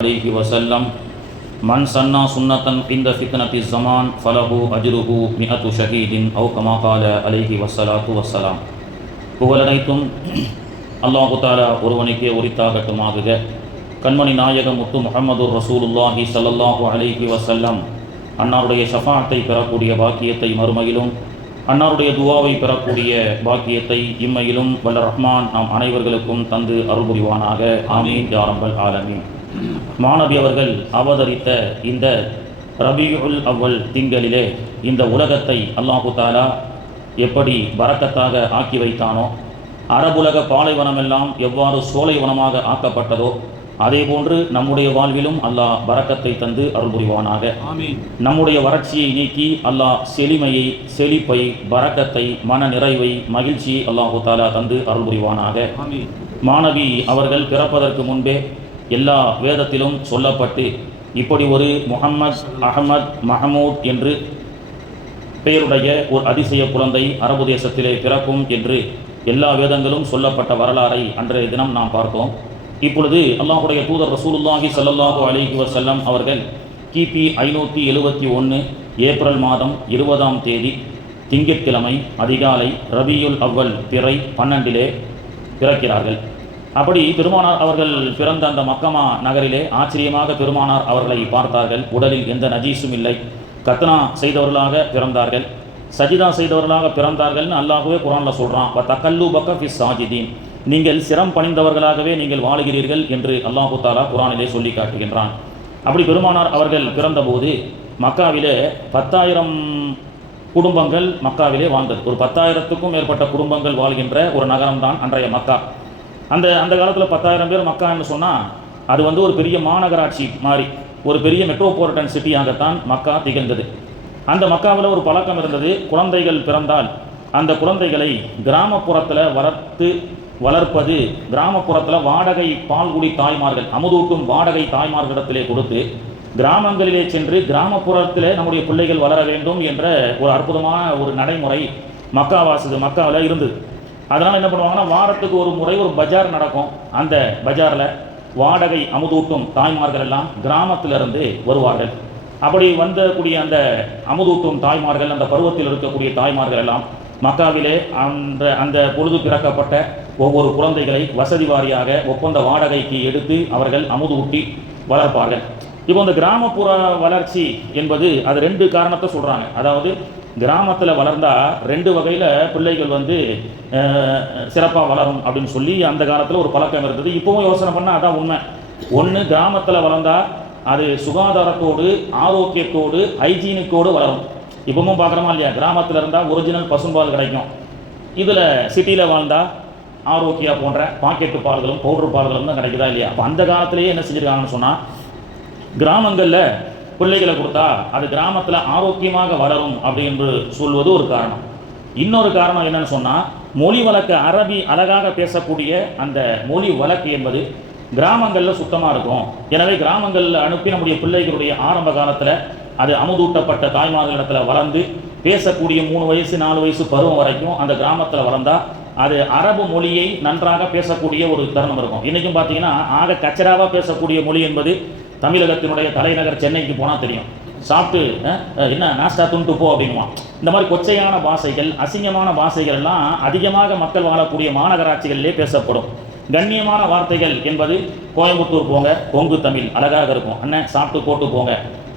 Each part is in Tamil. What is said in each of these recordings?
عليه وسلم من سنى سنة عند فتنة الزمان فله أجره 100 شهيد أو كما قال عليه والصلاة والسلام. புகழனைத்தும் அல்லாஹு தஆலா ஒருவனுக்கே உரித்தாகட்டுமாக. கண்மணி நாயகம் முத்து முஹம்மது ரசூலுல்லாஹி ஸல்லல்லாஹு அலைஹி வஸல்லம் அன்னாருடைய ஷஃபாஅத்தை பெறக்கூடிய பாக்கியத்தை மறுமையிலும், அன்னாருடைய துவாவை பெறக்கூடிய பாக்கியத்தை இம்மையிலும் வல்ல ரஹ்மான் நாம் அனைவர்களுக்கும் தந்து அருள் புரிவானாக. ஆமீன் யா ரப்பல் ஆலமீன். மாணவி அவர்கள் அவதரித்த இந்த ரபீஉல் அவ்வல் திங்களிலே இந்த உலகத்தை அல்லாஹு தஆலா எப்படி பரக்கத்தாக ஆக்கி வைத்தானோ, அரபுலக பாலைவனமெல்லாம் எவ்வாறு சோலைவனமாக ஆக்கப்பட்டதோ அதேபோன்று நம்முடைய வாழ்விலும் அல்லாஹ் பரக்கத்தை தந்து அருள் புரிவானாக. நம்முடைய வறட்சியை நீக்கி அல்லாஹ் செழிமையை, செழிப்பை, பரக்கத்தை, மன நிறைவை, மகிழ்ச்சியை அல்லாஹு தஆலா தந்து அருள் புரிவானாக. மாணவி அவர்கள் பிறப்பதற்கு முன்பே எல்லா வேதத்திலும் சொல்லப்பட்டு இப்படி ஒரு முஹம்மத், அஹமத், மஹமூத் என்று பெயருடைய ஒரு அதிசய குழந்தை அரபு தேசத்திலே பிறக்கும் என்று எல்லா வேதங்களும் சொல்லப்பட்ட வரலாறை அன்றைய தினம் நாம் பார்த்தோம். இப்பொழுது அல்லாஹுடைய தூதர் ரசூலுல்லாஹி ஸல்லல்லாஹு அலைஹி வஸல்லம் அவர்கள் கிபி 571 ஏப்ரல் மாதம் 20ஆம் தேதி திங்கட்கிழமை அதிகாலை ரபியுல் அவ்வல் பிறை 12 பிறக்கிறார்கள். அப்படி பெருமானார் அவர்கள் பிறந்த அந்த மக்கமா நகரிலே ஆச்சரியமாக பெருமானார் அவர்களை பார்த்தார்கள். உடலில் எந்த நஜீஸும் இல்லை. கத்னா செய்தவர்களாக பிறந்தார்கள், சஜிதா செய்தவர்களாக பிறந்தார்கள்னு அல்லாஹுவே குர்ஆனில் சொல்கிறான். தகல்லுபக ஃபி சாஜிதீன், நீங்கள் சிரம் பணிந்தவர்களாகவே நீங்கள் வாழுகிறீர்கள் என்று அல்லாஹு தஆலா குர்ஆனிலே சொல்லி காட்டுகின்றான். அப்படி பெருமானார் அவர்கள் பிறந்தபோது மக்காவிலே 10,000 குடும்பங்கள் மக்காவிலே வாழ்ந்தது. ஒரு 10,000த்துக்கும் மேற்பட்ட குடும்பங்கள் வாழ்கின்ற ஒரு நகரம்தான் அன்றைய மக்கா. அந்த காலத்தில் 10,000 பேர் மக்கான்னு சொன்னால் அது ஒரு பெரிய மாநகராட்சி மாதிரி, ஒரு பெரிய மெட்ரோபாலிட்டன் சிட்டியாகத்தான் மக்கா திகழ்ந்தது. அந்த மக்காவில் ஒரு பழக்கம் இருந்தது. குழந்தைகள் பிறந்தால் அந்த குழந்தைகளை கிராமப்புறத்தில் வளர்ப்பது, கிராமப்புறத்தில் வாடகை பால்குடி தாய்மார்கள், அமுதூட்டும் வாடகை தாய்மார்களிடத்திலே கொடுத்து கிராமங்களிலே சென்று கிராமப்புறத்தில் நம்முடைய பிள்ளைகள் வளர வேண்டும் என்ற ஒரு அற்புதமான ஒரு நடைமுறை மக்காவில் இருந்தது. அதனால் என்ன பண்ணுவாங்கன்னா, வாரத்துக்கு ஒரு முறை ஒரு பஜார் நடக்கும். அந்த பஜாரில் வாடகை அமுதூட்டும் தாய்மார்கள் எல்லாம் கிராமத்திலிருந்து வருவார்கள். அப்படி வந்தக்கூடிய அந்த அமுதூட்டும் தாய்மார்கள், அந்த பருவத்தில் இருக்கக்கூடிய தாய்மார்கள் எல்லாம் மக்காவிலே அந்த பொழுது பிறக்கப்பட்ட ஒவ்வொரு குழந்தைகளை வசதி வாரியாக ஒப்பந்த வாடகைக்கு எடுத்து அவர்கள் அமுது ஊட்டி வளர்ப்பார்கள். இப்போ இந்த கிராமப்புற வளர்ச்சி என்பது அது 2 காரணத்தை சொல்கிறாங்க. அதாவது கிராமத்தில் வளர்ந்தால் 2 வகையில் பிள்ளைகள் சிறப்பாக வளரும் அப்படின்னு சொல்லி அந்த காலத்தில் ஒரு பழக்கம் இருந்தது. இப்போவும் யோசனை பண்ணால் அதான் உண்மை. ஒன்று, கிராமத்தில் வளர்ந்தால் அது சுகாதாரத்தோடு, ஆரோக்கியத்தோடு, ஹைஜீனிக்கோடு வளரும். இப்பவும் பார்க்குறோமா இல்லையா? கிராமத்தில் இருந்தால் ஒரிஜினல் பசும்பால் கிடைக்கும். இதில் சிட்டியில் வாழ்ந்தால் ஆரோக்கியா போன்ற பாக்கெட்டு பால்களும் பவுடர் பால்களும் தான் கிடைக்குதா இல்லையா? அப்போ அந்த காலத்திலேயே என்ன செஞ்சுருக்காங்கன்னு சொன்னால், கிராமங்களில் பிள்ளைகளை கொடுத்தா அது கிராமத்தில் ஆரோக்கியமாக வளரும் அப்படின்னு சொல்வது ஒரு காரணம். இன்னொரு காரணம் என்னன்னு சொன்னால், மொழி வழக்கு, அரபி அழகாக பேசக்கூடிய அந்த மொழி வழக்கு என்பது கிராமங்களில் சுத்தமாக இருக்கும். எனவே கிராமங்களில் அனுப்பி நம்முடைய பிள்ளைகளுடைய ஆரம்ப காலத்தில் அது அமுதூட்டப்பட்ட தாய்மார்களிடத்தில் வளர்ந்து பேசக்கூடிய 3 வயசு 4 வயசு பருவம் வரைக்கும் அந்த கிராமத்தில் வளர்ந்தால் அது அரபு மொழியை நன்றாக பேசக்கூடிய ஒரு தருணம் இருக்கும். இன்றைக்கும் பார்த்தீங்கன்னா ஆக கச்சராவாக பேசக்கூடிய மொழி என்பது தமிழகத்தினுடைய தலைநகர் சென்னைக்கு போனால் தெரியும். சாப்பிட்டு என்ன நாஸ்டா துண்டு போ அப்படிங்குமா. இந்த மாதிரி கொச்சையான பாஷைகள், அசிங்கமான பாஷைகள் எல்லாம் அதிகமாக மக்கள் வாழக்கூடிய மாநகராட்சிகளிலே பேசப்படும். கண்ணியமான வார்த்தைகள் என்பது கோயம்புத்தூர் போங்க, கொங்கு தமிழ் அழகாக இருக்கும். அண்ணன் சாப்பிட்டு போட்டு போங்க.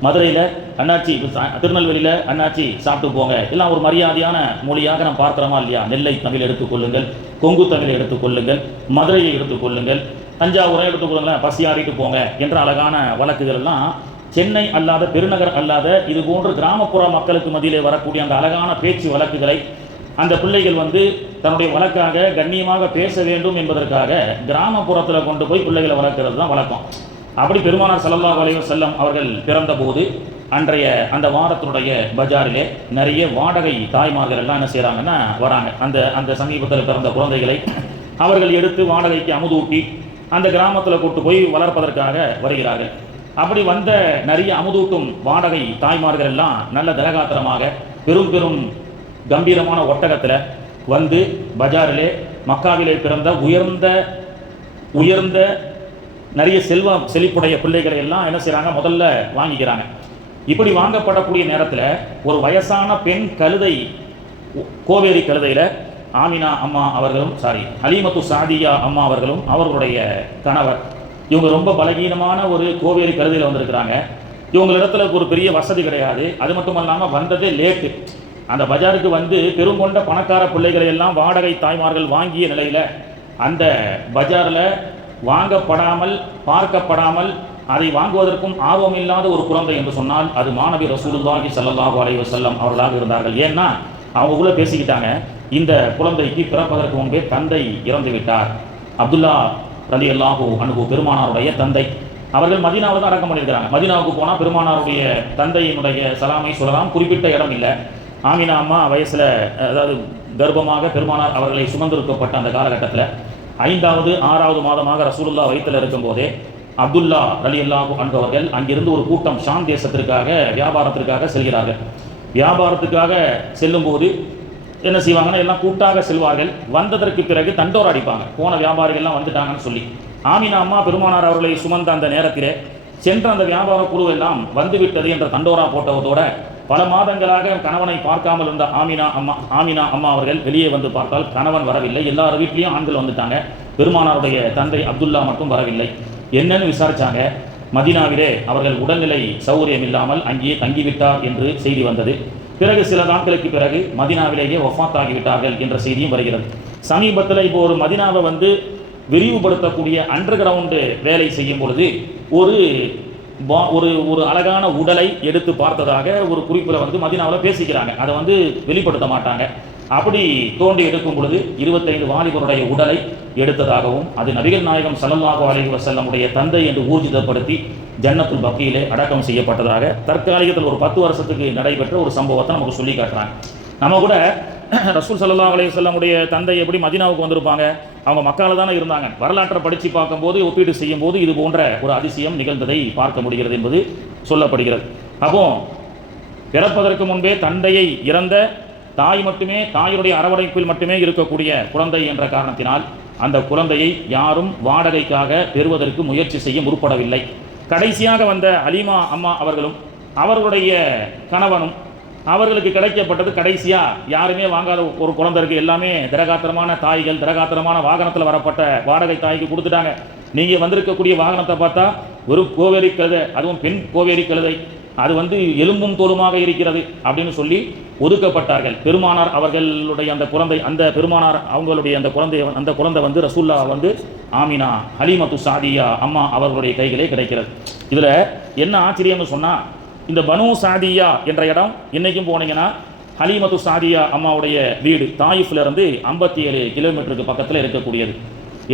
மதுரையில் அண்ணாச்சி, திருநெல்வேலியில் அண்ணாச்சி சாப்பிட்டு போங்க. எல்லாம் ஒரு மரியாதையான மொழியாக நாம் பார்க்கிறோமா இல்லையா? நெல்லை தமிழ் எடுத்துக்கொள்ளுங்கள், கொங்கு தமிழை எடுத்துக்கொள்ளுங்கள், மதுரையை எடுத்துக்கொள்ளுங்கள், தஞ்சாவூரை எடுத்துக்கொள்ளுங்களேன், பசியாறிட்டு போங்க என்ற அழகான வழக்குகள் எல்லாம் சென்னை அல்லாத, பெருநகர் அல்லாத இது போன்று கிராமப்புற மக்களுக்கு மத்தியிலே வரக்கூடிய அந்த அழகான பேச்சு வழக்குகளை அந்த பிள்ளைகள் தன்னுடைய வழக்காக கண்ணியமாக பேச வேண்டும் என்பதற்காக கிராமப்புறத்தில் கொண்டு போய் பிள்ளைகளை வளர்க்கிறது தான் வழக்கம். அப்படி பெருமானார் ஸல்லல்லாஹு அலைஹி வஸல்லம் அவர்கள் பிறந்தபோது அன்றைய அந்த வாரத்தினுடைய பஜாரிலே நிறைய வாடகை தாய்மார்கள் எல்லாம் என்ன செய்கிறாங்கன்னா வராங்க. அந்த சமீபத்தில் பிறந்த குழந்தைகளை அவர்கள் எடுத்து வாடகைக்கு அமுதூட்டி அந்த கிராமத்தில் கூட்டு போய் வளர்ப்பதற்காக வருகிறார்கள். அப்படி வந்த நிறைய அமுதூட்டும் வாடகை தாய்மார்கள் எல்லாம் நல்ல தலகாத்திரமாக பெரும் கம்பீரமான ஒட்டகத்தில் பஜாரிலே மக்காவிலே பிறந்த உயர்ந்த நிறைய செழிப்புடைய பிள்ளைகளை எல்லாம் என்ன செய்கிறாங்க, முதல்ல வாங்கிக்கிறாங்க. இப்படி வாங்கப்படக்கூடிய நேரத்தில் ஒரு வயசான பெண் கழுதை, கோவேரி கழுதையில் ஆமினா அம்மா அவர்களும் ஹலீமத்து சாதியா அம்மா அவர்களும் அவர்களுடைய கணவர், இவங்க ரொம்ப பலகீனமான ஒரு கோவேரி கழுதையில் வந்திருக்கிறாங்க. இவங்களிடத்துல ஒரு பெரிய வசதி கிடையாது. அது மட்டும் இல்லாமல் வந்ததே லேட்டு. அந்த பஜாருக்கு வந்து பெருங்கொண்ட பணக்கார பிள்ளைகளை எல்லாம் வாடகை தாய்மார்கள் வாங்கிய நிலையில் அந்த பஜாரில் வாங்கப்படாமல் பார்க்கப்படாமல் அதை வாங்குவதற்கும் ஆர்வம் இல்லாத ஒரு குழந்தை என்று சொன்னால் அது மாணவி ரசூலுல்லாஹி ஸல்லல்லாஹு அலைஹி வஸல்லம் அவர்களாக இருந்தார்கள். ஏன்னா அவங்களுக்குள்ள பேசிக்கிட்டாங்க, இந்த குழந்தைக்கு பிறப்பதற்கு முன்பே தந்தை இறந்து விட்டார். அப்துல்லா ரலியல்லாஹு அன்ஹு பெருமானாருடைய தந்தை, அவர்கள் மதீனாவில் தான் அடக்கம் பண்ணியிருக்கிறாங்க. மதீனாவுக்கு போனால் பெருமானாருடைய தந்தையினுடைய சலாமை சொல்லலாம், குறிப்பிட்ட இடம் இல்லை. ஆமினா அம்மா வயசில், அதாவது கர்ப்பமாக பெருமானார் அவர்களை சுமந்திருக்கப்பட்ட அந்த காலகட்டத்தில் 5வது 6வது மாதமாக ரசூலுல்லாஹ் வயிற்றில் இருக்கும்போதே அப்துல்லா ரலியல்லாஹு அன்ஹு அவர்கள் அங்கிருந்து ஒரு கூட்டம் ஷாம் தேசத்திற்காக வியாபாரத்திற்காக செல்கிறார்கள். வியாபாரத்துக்காக செல்லும்போது என்ன செய்வாங்கன்னா, எல்லாம் கூட்டாக செல்வார்கள். வந்ததற்கு பிறகு தண்டோரா அடிப்பாங்க, போன வியாபாரிகள்லாம் வந்துட்டாங்கன்னு சொல்லி. ஆமினா அம்மா பெருமானார் அவர்களை சுமந்த அந்த நேரத்திலே சென்ற அந்த வியாபார குழுவெல்லாம் வந்துவிட்டது என்ற தண்டோரா போட்டதோட பல மாதங்களாக கணவனை பார்க்காமல் இருந்த ஆமினா அம்மா அவர்கள் வெளியே வந்து பார்த்தால் கணவன் வரவில்லை. எல்லார் வீட்லேயும் ஆண்கள் வந்துட்டாங்க, பெருமானாருடைய தந்தை அப்துல்லா மட்டும் வரவில்லை. என்னன்னு விசாரிச்சாங்க. மதீனாவிலே அவர்கள் உடல்நிலை சௌகரியம் இல்லாமல் அங்கேயே தங்கிவிட்டார் என்று செய்தி வந்தது. பிறகு சில நாட்களுக்கு பிறகு மதீனாவிலேயே வஃபாத் ஆகிவிட்டார்கள் என்ற செய்தியும் வருகிறது. சமீபத்தில் இப்போ ஒரு மதீனாவை வந்து விரிவுபடுத்தக்கூடிய அண்டர் கிரவுண்டு வேலை செய்யும் பொழுது ஒரு ஒரு அழகான உடலை எடுத்து பார்த்ததாக ஒரு குறிப்பில் வந்து மதீனாவில் பேசிக்கிறாங்க. அதை வந்து வெளிப்படுத்த மாட்டாங்க. அப்படி தோண்டி எடுக்கும் பொழுது 25 வாலிபருடைய உடலை எடுத்ததாகவும் அது நபிகள் நாயகம் ஸல்லல்லாஹு அலைஹி வஸல்லமுடைய தந்தை என்று ஊர்ஜிதப்படுத்தி ஜன்னத்துல் பக்கீலே அடக்கம் செய்யப்பட்டதாக தற்காலிகத்தில் ஒரு 10 வருஷத்துக்கு நடைபெற்ற ஒரு சம்பவத்தை நமக்கு சொல்லி காட்டுறாங்க. நம்ம கூட ரசூல் ஸல்லல்லாஹு அலைஹி வஸல்லமுடைய தந்தை எப்படி மதீனாவுக்கு வந்திருப்பாங்க, அவங்க மக்கால தானே இருந்தாங்க. வரலாற்றை படித்து பார்க்கும்போது, ஒப்பீடு செய்யும் போது இது போன்ற ஒரு அதிசயம் நிகழ்ந்ததை பார்க்க முடிகிறது என்பது சொல்லப்படுகிறது. அப்போ பிறப்பதற்கு முன்பே தந்தையை இறந்த தாய் மட்டுமே, தாயுடைய அரவணைப்பில் மட்டுமே இருக்கக்கூடிய குழந்தை என்ற காரணத்தினால் அந்த குழந்தையை யாரும் வாடகைக்காக பெறுவதற்கு முயற்சி செய்ய முற்படவில்லை. கடைசியாக வந்த ஹலீமா அம்மா அவர்களும் அவர்களுடைய கணவனும் அவர்களுக்கு கிடைக்கப்பட்டது கடைசியாக யாருமே வாங்காத ஒரு குழந்தை இருக்குது. எல்லாமே திரகாத்திரமான தாய்கள், திரகாத்திரமான வாகனத்தில் வரப்பட்ட வாடகை தாய்க்கு கொடுத்துட்டாங்க. நீங்கள் வந்திருக்கக்கூடிய வாகனத்தை பார்த்தா ஒரு கோவேரி கழுதை, அதுவும் பெண் கோவேரி கழுதை, அது வந்து எலும்பும் தோலுமாக இருக்கிறது அப்படின்னு சொல்லி ஒதுக்கப்பட்டார்கள். பெருமானார் அவர்களுடைய அந்த குழந்தை, அந்த பெருமானார் அவங்களுடைய அந்த குழந்தை வந்து ரசூல்லா வந்து ஆமினா ஹலீமத்து சாதியா அம்மா அவர்களுடைய கைகளே கிடைக்கிறது. இதில் என்ன ஆச்சரியம்னு சொன்னால், இந்த பனு சாதியா என்ற இடம் இன்றைக்கும் போனீங்கன்னா ஹலீமத்து சாதியா அம்மாவுடைய வீடு தாயிஃபிலிருந்து 57 கிலோமீட்டருக்கு பக்கத்தில் இருக்கக்கூடியது.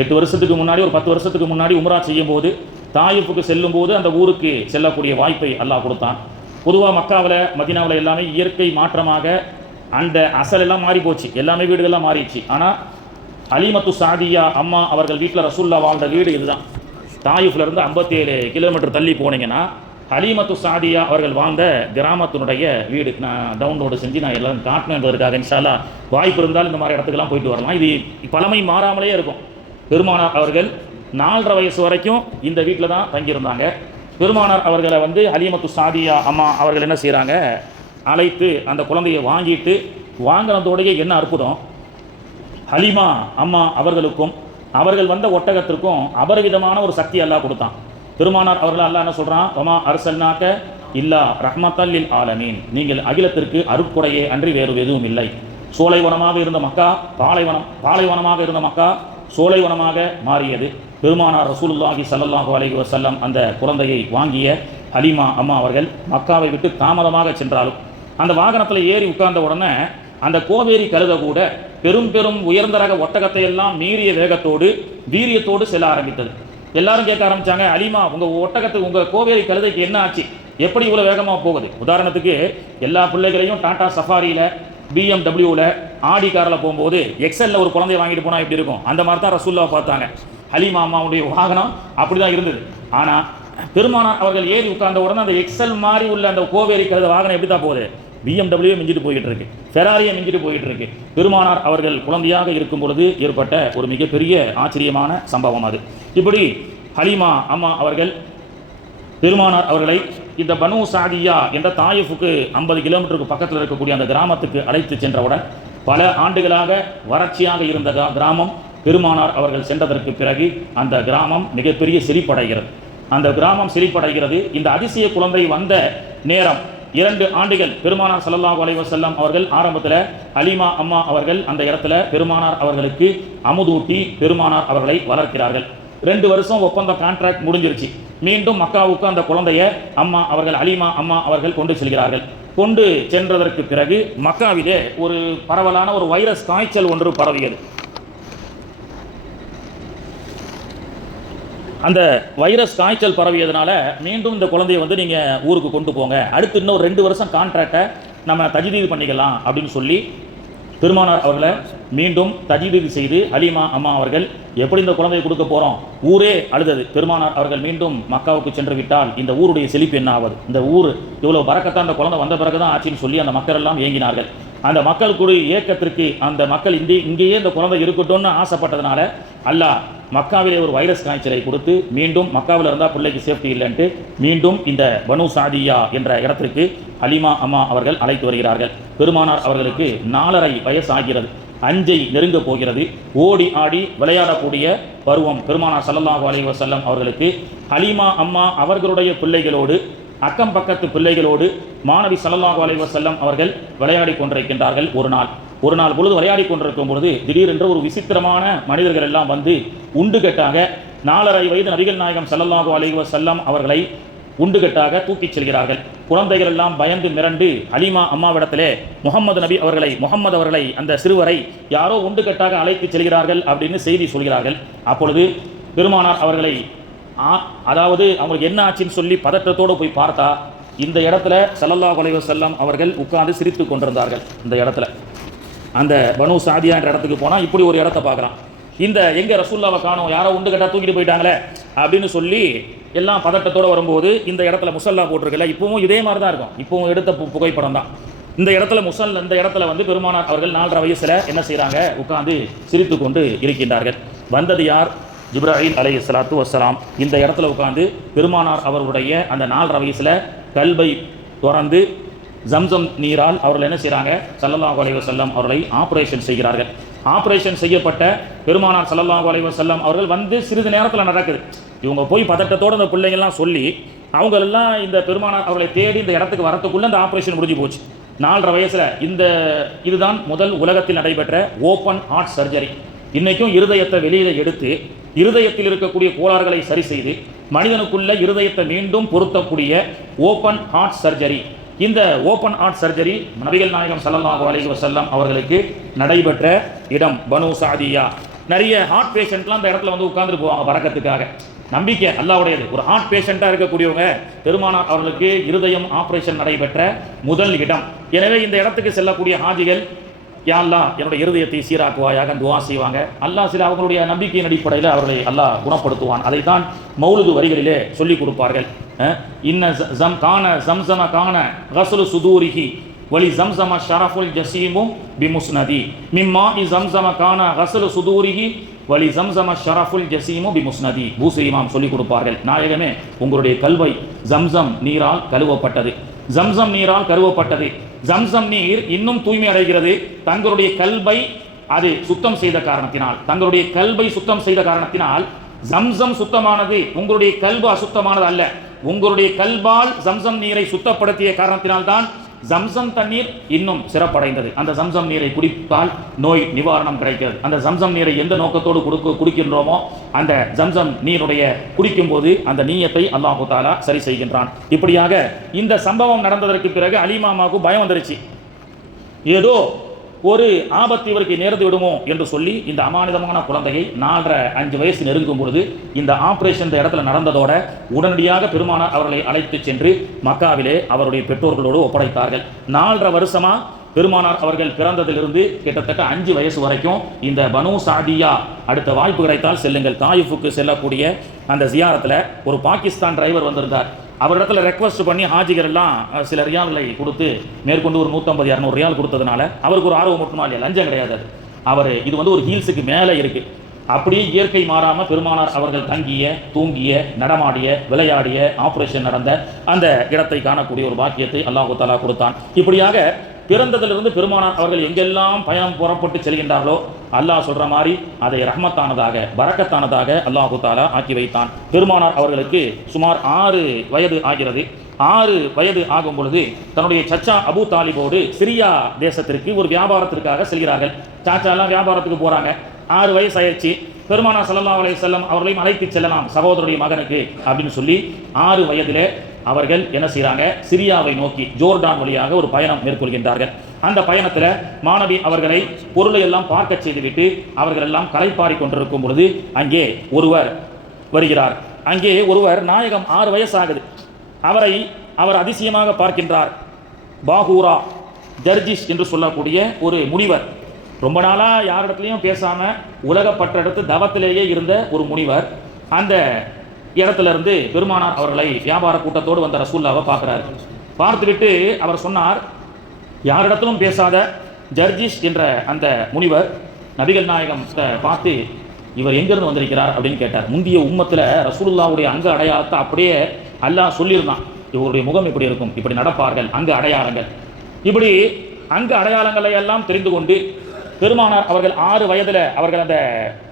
8 வருஷத்துக்கு முன்னாடி, ஒரு 10 வருஷத்துக்கு முன்னாடி உம்ரா செய்யும் போது தாயிஃபுக்கு செல்லும் போது அந்த ஊருக்கு செல்லக்கூடிய வாய்ப்பை அல்லாஹ் கொடுத்தான். பொதுவாக மக்காவில் மதீனாவில் எல்லாமே இயற்கை மாற்றமாக அந்த அசல் எல்லாம் மாறி போச்சு, எல்லாமே வீடுகள்லாம் மாறிடுச்சு. ஆனால் ஹலீமத்து சாதியா அம்மா அவர்கள் வீட்டில் ரசூல்லா வாழ்ந்த வீடு இதுதான். தாயிஃபிலிருந்து 57 கிலோமீட்டர் தள்ளி போனீங்கன்னா ஹலீமத்து சாதியா அவர்கள் வாழ்ந்த கிராமத்தினுடைய வீடு. நான் டவுன்லோடு செஞ்சு நான் எல்லாம் காட்டணும் என்பதற்காக இன்ஷா அல்லாஹ் வாய்ப்பு இருந்தால் இந்த மாதிரி இடத்துக்கெல்லாம் போயிட்டு வரலாம். இது பழமை மாறாமலே இருக்கும். பெருமானார் அவர்கள் 4.5 வயசு வரைக்கும் இந்த வீட்டில் தான் தங்கியிருந்தாங்க. பெருமானார் அவர்களை வந்து ஹலீமத்து சாதியா அம்மா அவர்கள் என்ன செய்கிறாங்க, அழைத்து அந்த குழந்தையை வாங்கிட்டு, வாங்கினதோடைய என்ன அற்புதம், ஹலீமா அம்மா அவர்களுக்கும் அவர்கள் வந்த ஒட்டகத்திற்கும் அபரிவிதமான ஒரு சக்தி அல்லாஹ் கொடுத்தான். பெருமானார் அவர்கள் அல்லாஹ் என்ன சொல்கிறான், வமா அர்சல்னாக இல்லா ரஹ்மத்தல் லில் ஆலமீன், நீங்கள் அகிலத்திற்கு அருட்கொடையே அன்றி வேறு எதுவும் இல்லை. சோலைவனமாக இருந்த மக்கா பாலைவனமாக இருந்த மக்கா சோலைவனமாக மாறியது. பெருமானார் ரசூலுல்லாஹி ஸல்லல்லாஹு அலைஹி வஸல்லம் அந்த குழந்தையை வாங்கிய ஹலீமா அம்மா அவர்கள் மக்காவை விட்டு தாமதமாக சென்றாலும் அந்த வாகனத்தில் ஏறி உட்கார்ந்த உடனே அந்த கோவேரி கழுதை கூட பெரும் பெரும் உயர்ந்த ரக ஒட்டகத்தை எல்லாம் மீறிய வேகத்தோடு வீரியத்தோடு செல்ல ஆரம்பித்தது. எல்லாரும் கேட்க ஆரம்பித்தாங்க, ஹலீமா உங்கள் ஒட்டகத்துக்கு, உங்கள் கோவேரி கழுதைக்கு என்ன ஆச்சு, எப்படி இவ்வளோ வேகமாக போகுது? உதாரணத்துக்கு எல்லா பிள்ளைகளையும் டாடா சஃபாரியில், பிஎம்டபிள்யூவில், ஆடி காரில் போகும்போது எக்ஸலில் ஒரு குழந்தைய வாங்கிட்டு போனால் எப்படி இருக்கும், அந்த மாதிரி தான் ரசூல்லாவை பார்த்தாங்க. ஹலீமா அம்மாவுடைய வாகனம் அப்படி தான் இருந்தது. ஆனால் பெருமானார் அவர்கள் ஏறி உட்கார்ந்த உடனே அந்த எக்ஸல் மாதிரி உள்ள அந்த கோவேரி கழுதை வாகனம் எப்படி தான் போகுது, பிஎம்டபிள்யூ மிஞ்சிட்டு போயிட்டு இருக்கு, ஃபெராரியை மிஞ்சிட்டு போயிட்டு இருக்கு. பெருமானார் அவர்கள் குழந்தையாக இருக்கும் பொழுது ஏற்பட்ட ஒரு மிகப்பெரிய ஆச்சரியமான சம்பவம் அது. இப்படி ஹலீமா அம்மா அவர்கள் பெருமானார் அவர்களை இந்த பனு சாதியா என்ற தாயிஃபுக்கு 50 கிலோமீட்டருக்கு பக்கத்தில் இருக்கக்கூடிய அந்த கிராமத்துக்கு அழைத்து சென்றவுடன் பல ஆண்டுகளாக வறட்சியாக இருந்த கிராமம் பெருமானார் அவர்கள் சென்றதற்கு பிறகு அந்த கிராமம் மிகப்பெரிய செழிப்படைகிறது. அந்த கிராமம் செழிப்படைகிறது. இந்த அதிசய குழந்தை வந்த நேரம் 2 ஆண்டுகள் பெருமானார் ஸல்லல்லாஹு அலைஹி வஸல்லம் அவர்கள் ஆரம்பத்தில் ஹலீமா அம்மா அவர்கள் அந்த இடத்துல பெருமானார் அவர்களுக்கு அமுதூட்டி பெருமானார் அவர்களை வளர்க்கிறார்கள். 2 வருஷம் ஒப்பந்தம் கான்ட்ராக்ட் முடிஞ்சிருச்சு. மீண்டும் மக்காவுக்கு அந்த குழந்தைய அம்மா அவர்கள் ஹலீமா அம்மா அவர்கள் கொண்டு செல்கிறார்கள். கொண்டு சென்றதற்கு பிறகு மக்காவிலே ஒரு பரவலான ஒரு வைரஸ் காய்ச்சல் ஒன்று பரவியது. அந்த வைரஸ் காய்ச்சல் பரவியதுனால மீண்டும் இந்த குழந்தைய நீங்கள் ஊருக்கு கொண்டு போங்க, அடுத்து இன்னும் 2 வருஷம் கான்ட்ராக்டை நம்ம தஜ்தீத் பண்ணிக்கலாம் அப்படின்னு சொல்லி பெருமானார் அவர்களை மீண்டும் தஜ்தீத் செய்து ஹலீமா அம்மா அவர்கள் எப்படி இந்த குழந்தையை கொடுக்க போகிறோம், ஊரே அழுதது. பெருமானார் அவர்கள் மீண்டும் மக்காவுக்கு சென்று விட்டால் இந்த ஊருடைய செழிப்பு என்ன ஆகுது, இந்த ஊர் இவ்வளோ பறக்கத்தான் அந்த குழந்தை வந்த பிறகு தான் ஆச்சுன்னு சொல்லி அந்த மக்கள் எல்லாம் ஏங்கினார்கள். அந்த மக்களுக்குடைய இயக்கத்திற்கு அந்த மக்கள் இங்கேயே இந்த குழந்தை இருக்கட்டும்னு ஆசைப்பட்டதுனால அல்லாஹ் மக்காவிலே ஒரு வைரஸ் காய்ச்சலை கொடுத்து மீண்டும் மக்காவில் இருந்தால் பிள்ளைக்கு சேஃப்டி இல்லைன்ட்டு மீண்டும் இந்த பனு சாதியா என்ற இடத்திற்கு ஹலீமா அம்மா அவர்கள் அழைத்து வருகிறார்கள். பெருமானார் அவர்களுக்கு 4.5 வயசு ஆகிறது. 5 நெருங்க போகிறது. ஓடி ஆடி விளையாடக்கூடிய பருவம் பெருமானார் ஸல்லல்லாஹு அலைஹி வஸல்லம் அவர்களுக்கு. ஹலீமா அம்மா அவர்களுடைய பிள்ளைகளோடு அக்கம் பக்கத்து பிள்ளைகளோடு மாணவி ஸல்லல்லாஹு அலைஹி வஸல்லம் அவர்கள் விளையாடி கொண்டிருக்கின்றார்கள். ஒரு நாள் பொழுது விளையாடி கொண்டிருக்கும் பொழுது திடீரென்று ஒரு விசித்திரமான மனிதர்கள் எல்லாம் வந்து உண்டுகட்டாக 4.5 வயது நபிகள் நாயகம் ஸல்லல்லாஹு அலைஹி வஸல்லம் அவர்களை உண்டுகட்டாக தூக்கிச் செல்கிறார்கள். குழந்தைகள் எல்லாம் பயந்து மிரண்டு ஹலீமா அம்மாவிடத்திலே முகமது அவர்களை அந்த சிறுவரை யாரோ உண்டுகட்டாக அழைத்து செல்கிறார்கள் அப்படின்னு செய்தி சொல்கிறார்கள். அப்பொழுது பெருமானார் அவர்களை அதாவது அவங்களுக்கு என்ன ஆச்சுன்னு சொல்லி பதற்றத்தோடு போய் பார்த்தா இந்த இடத்துல ஸல்லல்லாஹு அலைஹி வஸல்லம் அவர்கள் உட்கார்ந்து சிரித்து கொண்டிருந்தார்கள். இந்த இடத்துல அந்த பனு சாதியா என்ற இடத்துக்கு போனால் இப்படி ஒரு இடத்த பார்க்குறான். இந்த எங்கே ரசூல்லாவை காணோம், யாரோ உண்டு கட்டா தூக்கிட்டு போயிட்டாங்களே அப்படின்னு சொல்லி எல்லாம் பதட்டத்தோடு வரும்போது இந்த இடத்துல முசல்லா போட்டிருக்கல, இப்பவும் இதே மாதிரி தான் இருக்கும். இப்பவும் எடுத்த புகைப்படம் தான். இந்த இடத்துல இந்த இடத்துல வந்து பெருமானார் அவர்கள் 4.5 வயசில் என்ன செய்கிறாங்க, உட்கார்ந்து சிரித்து கொண்டு இருக்கின்றார்கள். வந்தது யார்? ஜிப்ராயில் அலைஹிஸ்ஸலாத்து வஸ்ஸலாம். இந்த இடத்துல உட்கார்ந்து பெருமானார் அவர்களுடைய அந்த 4.5 வயசில் கல்பை திறந்து ஜம்சம் நீரால் அவர்கள் என்ன செய்கிறாங்க, ஸல்லல்லாஹு அலைஹி வஸல்லம் அவர்களை ஆப்ரேஷன் செய்கிறார்கள். ஆப்ரேஷன் செய்யப்பட்ட பெருமானார் ஸல்லல்லாஹு அலைஹி வஸல்லம் அவர்கள் வந்து சிறிது நேரத்தில் நடக்குது. இவங்க போய் பதட்டத்தோடு அந்த பிள்ளைங்கள்லாம் சொல்லி அவங்களெல்லாம் இந்த பெருமானார் அவர்களை தேடி இந்த இடத்துக்கு வரத்துக்குள்ளே அந்த ஆப்ரேஷன் முடிஞ்சு போச்சு. 4.5 வயசில் இதுதான் முதல் உலகத்தில் நடைபெற்ற ஓப்பன் ஹார்ட் சர்ஜரி. இன்றைக்கும் இருதயத்தை வெளியில் எடுத்து இருதயத்தில் இருக்கக்கூடிய கோளாறுகளை சரி செய்து மனிதனுக்குள்ள இருதயத்தை மீண்டும் பொருத்தக்கூடிய ஓப்பன் ஹார்ட் சர்ஜரி. இந்த ஓப்பன் ஹார்ட் சர்ஜரி நபிகள் நாயகம் ஸல்லல்லாஹு அலைஹி வஸல்லம் அவர்களுக்கு நடைபெற்ற இடம் பனு சாதியா. நிறைய ஹார்ட் பேஷண்ட்லாம் அந்த இடத்துல வந்து உட்கார்ந்துட்டு போவாங்க பறக்கத்துக்காக. நம்பிக்கை அல்லாஹ்வுடையது. ஒரு ஹார்ட் பேஷண்ட்டாக இருக்கக்கூடியவங்க பெருமானார் அவர்களுக்கு இருதயம் ஆப்ரேஷன் நடைபெற்ற முதல் இடம். எனவே இந்த இடத்துக்கு செல்லக்கூடிய ஹாஜிகள் யா அல்லாஹ் என்னுடைய இருதயத்தை சீராக்குவாயாக துஆ செய்வாங்க. அல்லாஹ் சில அவங்களுடைய நம்பிக்கையின் அடிப்படையில் அவர்களை அல்லாஹ் குணப்படுத்துவான். அதைத்தான் மௌலுது வரிகளிலே சொல்லிக் கொடுப்பார்கள். இன்ன ஜம்சம கான கஸ்லு சுதூரிஹி வலி ஜம்சம ஷரஃபுல் ஜஸீமு பிமுஸ்னதி மிம்மா ஜம்சம கான கஸ்லு சுதூரிஹி வலி ஜம்சம ஷரஃபுல் ஜஸீமு பிமுஸ்னதி. பூசரி இமாம் சொல்லிக் கொடுப்பார்கள், நாயகமே உங்களுடைய கல்வை ஜம்சம் நீரால் கழுவப்பட்டது. ஜம்சம் நீரால் கழுவப்பட்டது. ஜம்சம் நீர் இன்னும் தூய்மை அடைகிறது. தங்களுடைய கல்பை அது சுத்தம் செய்த காரணத்தினால் ஜம்சம் சுத்தமானது. உங்களுடைய கல்பு அசுத்தமானது அல்ல. உங்களுடைய கல்பால் ஜம்சம் நீரை சுத்தப்படுத்திய காரணத்தினால் தான் ஜம்சம் தண்ணீர் இன்னும் சிறப்படைந்தது. அந்த ஜம்சம் நீரை குடித்தால் நோய் நிவாரணம் கிடைக்கிறது. அந்த ஜம்சம் நீரை எந்த நோக்கத்தோடு குடிக்கின்றோமோ அந்த ஜம்சம் நீருடைய குடிக்கும் போது அந்த நீயத்தை அல்லாஹு தஆலா சரி செய்கின்றான். இப்படியாக இந்த சம்பவம் நடந்ததற்கு பிறகு ஹலீமாவுக்கு பயம் வந்துருச்சு. ஏதோ ஒரு ஆபத்து இவருக்கு நேர்ந்து விடுமோ என்று சொல்லி இந்த அமானிதமான குழந்தையை 4.5 வயசு நெருங்கும் பொழுது இந்த ஆபரேஷன் இந்த இடத்துல நடந்ததோட உடனடியாக பெருமானார் அவர்களை அழைத்து சென்று மக்காவிலே அவருடைய பெற்றோர்களோடு ஒப்படைத்தார்கள். 4.5 வருஷமா பெருமானார் அவர்கள் பிறந்ததிலிருந்து கிட்டத்தட்ட 5 வயசு வரைக்கும் இந்த பனு சாதியா அடுத்த வாய்ப்பு கிடைத்தால் செல்லுங்கள். தாயிஃபுக்கு செல்லக்கூடிய அந்த ஜியாரத்தில் ஒரு பாகிஸ்தான் டிரைவர் வந்திருந்தார். அவரிடத்தில் ரெக்வஸ்ட் பண்ணி ஹாஜிகள் எல்லாம் சில ரியால்களை கொடுத்து மேற்கொண்டு ஒரு 150-200 ரியால் கொடுத்ததுனால அவருக்கு ஒரு ஆர்வம் மட்டுமா இல்லையா, லஞ்சம் கிடையாது. இது வந்து ஒரு ஹீல்ஸுக்கு மேலே இருக்குது. அப்படியே இயற்கை மாறாமல் பெருமானார் அவர்கள் தங்கிய, தூங்கிய, நடமாடிய, விளையாடிய, ஆபரேஷன் நடந்த அந்த இடத்தை காணக்கூடிய ஒரு பாக்கியத்தை அல்லாஹு தாலா கொடுத்தான். இப்படியாக பிறந்ததிலிருந்து பெருமானார் அவர்கள் எங்கெல்லாம் பயணம் புறப்பட்டு செல்கின்றார்களோ அல்லாஹ் சொல்ற மாதிரி அதை ரஹ்மத்தானதாக, பரக்கத்தானதாக அல்லாஹு தாலா ஆக்கி வைத்தான். பெருமானார் அவர்களுக்கு சுமார் 6 வயது ஆகிறது. 6 வயது ஆகும் பொழுது தன்னுடைய சச்சா அபு தாலிபோடு சிரியா தேசத்திற்கு ஒரு வியாபாரத்திற்காக செல்கிறார்கள். சாச்சாலாம் வியாபாரத்துக்கு போறாங்க. 6 வயசு ஆயிடுச்சு. பெருமானார் ஸல்லல்லாஹு அலைஹி வஸல்லம் அவர்களையும் அழைத்து செல்லலாம் சகோதரருடைய மகனுக்கு அப்படின்னு சொல்லி 6 வயதிலே அவர்கள் என்ன செய்கிறாங்க, சிரியாவை நோக்கி ஜோர்டான் வழியாக ஒரு பயணம் மேற்கொள்கின்றார்கள். அந்த பயணத்தில் மாணவி அவர்களை பொருளை எல்லாம் பார்க்க செய்துவிட்டு அவர்கள் எல்லாம் களைப்பாரி கொண்டிருக்கும் பொழுது அங்கே ஒருவர் வருகிறார். அங்கே ஒருவர் நாயகம் 6 வயசு ஆகுது. அவர் அதிசயமாக பார்க்கின்றார். பாகூரா ஜர்ஜிஸ் என்று சொல்லக்கூடிய ஒரு முனிவர், ரொம்ப நாளாக யாரிடத்துலையும் பேசாமல் உலகப்பட்ட இடத்து தவத்திலேயே இருந்த ஒரு முனிவர். அந்த இடத்துல இருந்து பெருமானார் அவர்களை வியாபார கூட்டத்தோடு வந்த ரசூல்லாவை பார்க்குறாரு. பார்த்துவிட்டு அவர் சொன்னார், யாரிடத்திலும் பேசாத ஜர்ஜிஸ் என்ற அந்த முனிவர் நபிகள் நாயகம் பார்த்து இவர் எங்கேருந்து வந்திருக்கிறார் அப்படின்னு கேட்டார். முந்திய உம்மத்தில் ரசூலுல்லாவுடைய அங்க அடையாளத்தை அப்படியே அல்லாஹ் சொல்லியிருந்தான். இவருடைய முகம் இப்படி இருக்கும், இப்படி நடப்பார்கள், அங்க அடையாளங்கள், இப்படி அங்க அடையாளங்களை எல்லாம் தெரிந்து கொண்டு பெருமானார் அவர்கள் 6 வயதில் அவர்கள் அந்த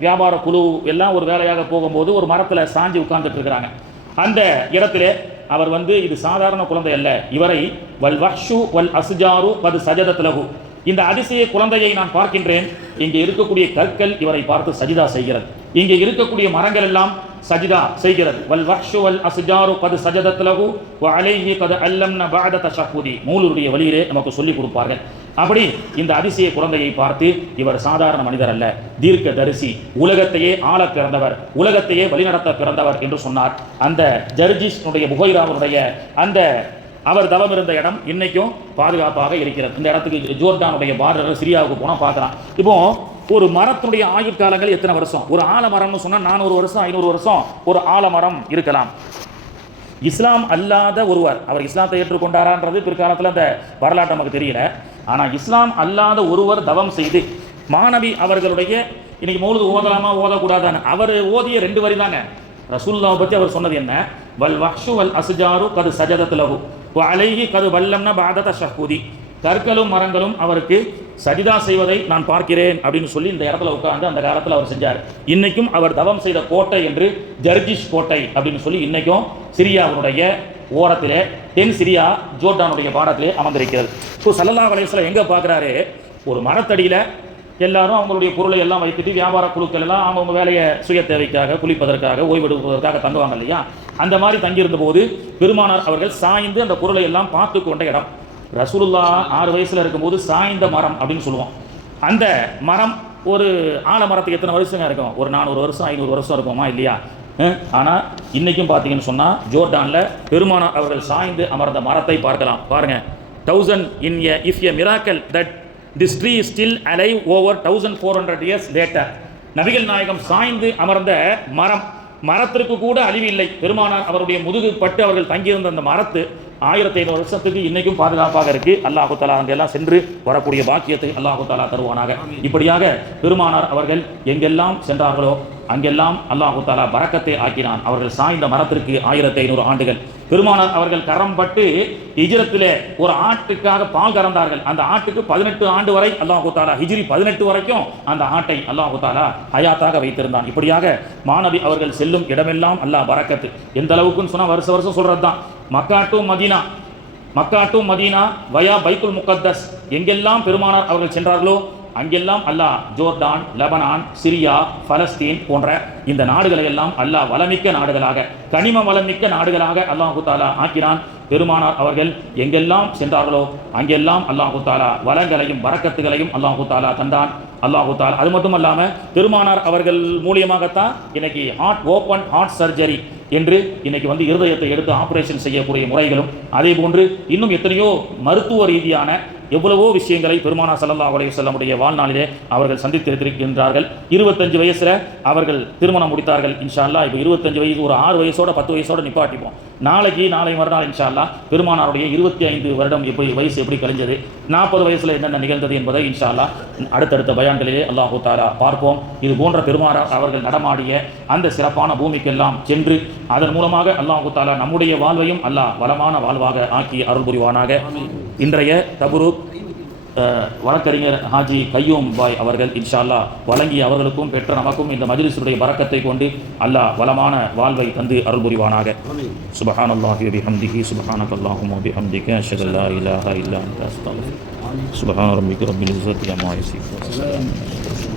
வியாபார குழு எல்லாம் ஒரு வேலையாக போகும்போது ஒரு மரத்தில் சாஞ்சி உட்கார்ந்துட்டு இருக்கிறாங்க. அந்த இடத்திலே அவர் இது சாதாரண குழந்தை அல்ல, இவரை வல் வஹ்ஷு வல் அஸ்ஜாரு கது சஜதத் லஹு, இந்த அதிசய குழந்தையை நான் பார்க்கின்றேன். இங்கே இருக்கக்கூடிய கற்கள் இவரை பார்த்து சஜிதா செய்கிறது, இங்கே இருக்கக்கூடிய மரங்கள் எல்லாம் சஜிதா செய்கிறது. வல் வஹ்ஷு வல் அஸ்ஜாரு கது சஜதத் லஹு வ அலைஹி கது அல்லம்னா பஅத தஷஹுதி, மூலருடைய வழியிலே நமக்கு சொல்லிக் கொடுப்பார்கள். அப்படி இந்த அதிசய குழந்தையை பார்த்து இவர் சாதாரண மனிதர் அல்ல, தீர்க்க தரிசி, உலகத்தையே ஆள பிறந்தவர், உலகத்தையே வழிநடத்த பிறந்தவர் என்று சொன்னார். அந்த ஜர்ஜிஸ்னுடைய புகைராவுடைய அந்த அவர் தவம் இருந்த இடம் இன்னைக்கும் பாதுகாப்பாக இருக்கிறது. இந்த இடத்துக்கு ஜோர்டானுடைய பார்டர் சிரியாவுக்கு போனால் பார்க்கலாம். இப்போ ஒரு மரத்துடைய ஆயுட்காலங்கள் எத்தனை வருஷம்? ஒரு ஆலமரம்னு சொன்னால் 400 வருஷம் 500 வருஷம் ஒரு ஆலமரம் இருக்கலாம். இஸ்லாம் அல்லாத ஒருவர், அவர் இஸ்லாத்தை ஏற்றுக்கொண்டாரான்றது பிற்காலத்தில் அந்த வரலாற்று நமக்கு தெரியல. ஆனால் இஸ்லாம் அல்லாத ஒருவர் தவம் செய்து மாணவி அவர்களுடைய இன்னைக்கு மௌலிது ஓதலாமா ஓதக்கூடாதான்னு அவர் ஓதிய 2 வரி தாங்க. ரசூலுல்லாஹ் பற்றி அவர் சொன்னது என்ன? வல் வஹ்ஷு வல் அஸ்ஜாரு கது சஜதத் லஹு வ அலைஹி கது வல்லம்னா பஅத தஷஹுதி, கற்களும் மரங்களும் அவருக்கு சஜிதா செய்வதை நான் பார்க்கிறேன் அப்படின்னு சொல்லி இந்த இடத்துல உட்கார்ந்து அந்த காலத்தில் அவர் செஞ்சார். இன்னைக்கும் அவர் தவம் செய்த கோட்டை என்று ஜர்ஜிஸ் கோட்டை அப்படின்னு சொல்லி இன்னைக்கும் சிரியாவுடைய ஓரத்திலே தென் சிரியா ஜோர்டானுடைய பாடத்திலே அமர்ந்திருக்கிறது. ஸோ ஸல்லல்லாஹு அலைஹி வஸல்லம் எங்கே பார்க்குறாரு, ஒரு மரத்தடியில் எல்லாரும் அவங்களுடைய பொருளை எல்லாம் வைத்துட்டு வியாபார குழுக்கள் எல்லாம் அவங்க வேலையை சுய தேவைக்காக, குளிப்பதற்காக, ஓய்வெடுப்பதற்காக தங்குவாங்க இல்லையா, அந்த மாதிரி தங்கியிருந்த போது பெருமானார் அவர்கள் சாய்ந்து அந்த பொருளை எல்லாம் பார்த்து கொண்ட இடம். ரசூலுல்லாஹ் 6 வயசில் இருக்கும்போது சாய்ந்த மரம் அப்படின்னு சொல்லுவோம். அந்த மரம் ஒரு ஆலமரத்துக்கு எத்தனை வருஷங்க இருக்கும்? ஒரு 400 வருஷம் 500 வருஷம் இருக்குமா இல்லையா? ஆனால் இன்றைக்கும் பார்த்தீங்கன்னு சொன்னால் ஜோர்டானில் பெருமானார் அவர்கள் சாய்ந்து அமர்ந்த மரத்தை பார்க்கலாம். பாருங்கள், 1000 in a if a miracle that this tree is still alive over 1400 years later. நபிகள் நாயகம் சாய்ந்து அமர்ந்த மரத்திற்கு கூட அழிவு இல்லை. பெருமானார் அவருடைய முதுகு பட்டு அவர்கள் தங்கியிருந்த அந்த மரத்து 1500 வருஷத்துக்கு இன்னைக்கும் பாதுகாப்பாக இருக்கு. அல்லாஹு தஆலா அங்கெல்லாம் சென்று வரக்கூடிய பாக்கியத்தை அல்லாஹு தஆலா தருவானாக. இப்படியாக பெருமானார் அவர்கள் எங்கெல்லாம் சென்றார்களோ அங்கெல்லாம் அல்லாஹு தஆலா பரக்கத்தை ஆக்கினான். அவர்கள் சாய்ந்த மரத்திற்கு 1500 ஆண்டுகள். பெருமானார் அவர்கள் கரம்பட்டு ஹிஜ்ரத்திலே ஒரு ஆட்டுக்காக பால் கறந்தார்கள். அந்த ஆட்டுக்கு 18 ஆண்டு வரை அல்லாஹு தஆலா ஹிஜ்ரி 18 வரைக்கும் அந்த ஆட்டை அல்லாஹு தஆலா ஹயாத்தாக வைத்திருந்தான். இப்படியாக மாணவி அவர்கள் செல்லும் இடமெல்லாம் அல்லாஹ் பரக்கத்து. எந்த அளவுக்குன்னு சொன்னால் வருஷம் சொல்றது தான். மக்கா டு மதீனா வயா பைத்துல் முகத்தஸ், எங்கெல்லாம் பெருமானார் அவர்கள் சென்றார்களோ அங்கெல்லாம் அல்லாஹ் ஜோர்டான், லெபனான், சிரியா, பலஸ்தீன் போன்ற இந்த நாடுகளை எல்லாம் அல்லாஹ் வளமிக்க நாடுகளாக, கனிம வளமிக்க நாடுகளாக அல்லாஹு தஆலா ஆக்கினான். பெருமானார் அவர்கள் எங்கெல்லாம் சென்றார்களோ அங்கெல்லாம் அல்லாஹு தஆலா வளங்களையும் பரக்கத்துகளையும் அல்லாஹு தஆலா தந்தான். அல்லாஹு தஆலா அது மட்டும் இல்லாமல் பெருமானார் அவர்கள் மூலியமாகத்தான் இன்னைக்கு ஓப்பன் ஹார்ட் சர்ஜரி என்று இன்னைக்கு இருதயத்தை எடுத்து ஆபரேஷன் செய்யக்கூடிய முறைகளும், அதே போன்று இன்னும் எத்தனையோ மருத்துவ ரீதியான எவ்வளவோ விஷயங்களை பெருமானார் ஸல்லல்லாஹு அலைஹி வஸல்லமுடைய வாழ்நாளிலே அவர்கள் சந்தித்திருக்கின்றார்கள். 25 வயசில் அவர்கள் திருமணம் முடித்தார்கள். இன்ஷா அல்லாஹ் இப்போ 25 வயசு, ஒரு 6 வயசோட 10 வயசோட நிப்பாட்டிப்போம். நாளை மறுநாள் இன்ஷா அல்லாஹ் பெருமானாருடைய 25 வருடம் வயசு எப்படி கழிஞ்சது, 40 வயசில் என்னென்ன நிகழ்ந்தது என்பதை இன்ஷா அல்லாஹ் அடுத்தடுத்த பயான்களிலே அல்லாஹு தஆலா பார்ப்போம். இது போன்ற பெருமானார் அவர்கள் நடமாடிய அந்த சிறப்பான பூமிக்கெல்லாம் சென்று அதன் மூலமாக அல்லாஹு தஆலா நம்முடைய வாழ்வையும் அல்லாஹ் வளமான வாழ்வாக ஆக்கி அருள் புரிவானாக. இன்றைய தபுரூக் வழக்கறிஞர் ஹாஜி கையூம் பாய் அவர்கள் இன்ஷா அல்லாஹ் வழங்கி அவர்களுக்கும் பெற்ற நமக்கும் இந்த மஜ்லிஸுடைய பரக்கத்தை கொண்டு அல்லாஹ் வளமான வாழ்வை தந்து அருள் புரிவானாக. சுப்ஹானல்லாஹி வ பிஹம்திஹி சுப்ஹானக்கல்லாஹும்ம வ பிஹம்திக அஷ்ஹது அல்லா இலாஹா இல்லா அன்த அஸ்தக்ஃபிருக சுப்ஹான ரப்பிக ரப்பில் இஸ்ஸத்தி அம்மா யசிஃபூன்.